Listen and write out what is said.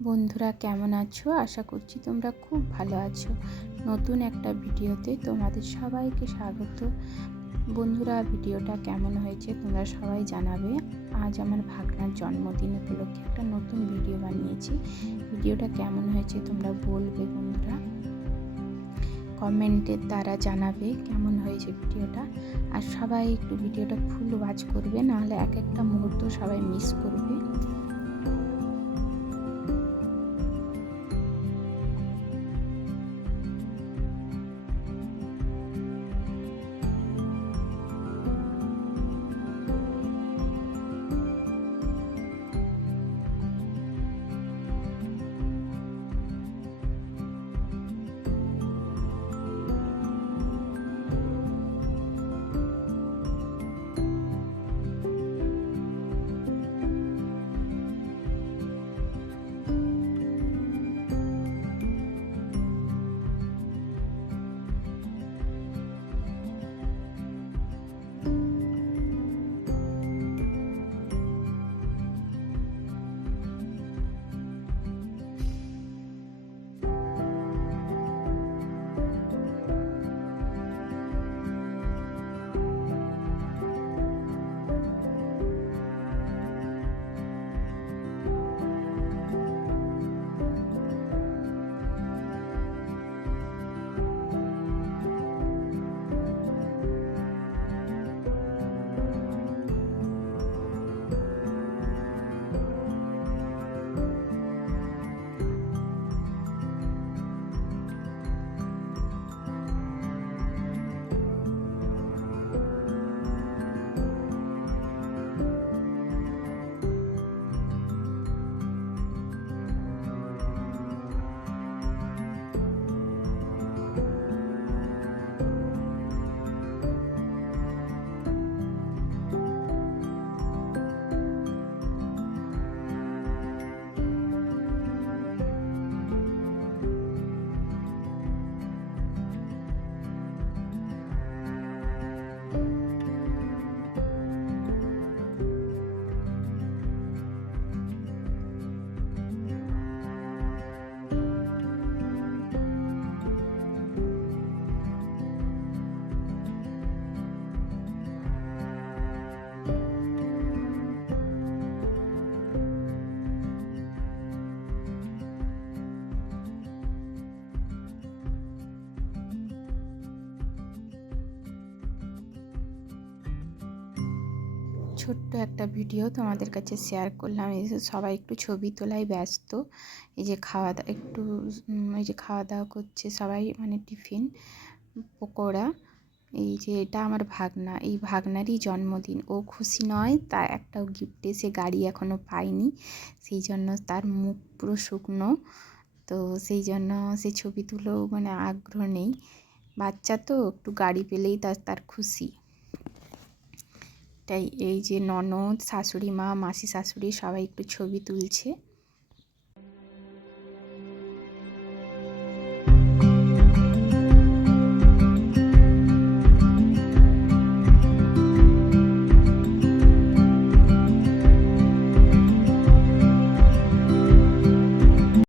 বন্ধুরা কেমন আছো? আশা করছি তোমরা খুব ভালো আছো। নতুন একটা ভিডিওতে তোমাদের সবাইকে স্বাগত। বন্ধুরা, ভিডিওটা কেমন হয়েছে তোমরা সবাই জানাবে। আজ আমার ভাগনার জন্মদিন উপলক্ষে একটা নতুন ভিডিও বানিয়েছি। ভিডিওটা কেমন হয়েছে তোমরা বলবে বন্ধুরা, কমেন্টের দ্বারা জানাবে কেমন হয়েছে ভিডিওটা। আর সবাই একটু ভিডিওটা ফুল ওয়াচ করবে, নাহলে এক একটা মুহূর্ত সবাই মিস করবে। ছোট্ট একটা ভিডিও তোমাদের কাছে শেয়ার করলাম। এই যে সবাই একটু ছবি তোলায় ব্যস্ত। এই যে খাওয়া দাওয়া করছে সবাই, মানে টিফিন পকোড়া। এই যে এটা আমার ভাগনা, এই ভাগনারই জন্মদিন। ও খুশি নয়, তা একটাও গিফটে সে গাড়ি এখনও পায়নি, সেই জন্য তার মুখ পুরো শুকনো। তো সেই জন্য সে ছবি তুলেও মানে আগ্রহ নেই। বাচ্চা তো একটু গাড়ি পেলেই তার খুশি। তাই এই যে ননদ, শাশুড়ি মা, মাসি শাশুড়ি সবাই একটু ছবি তুলছে।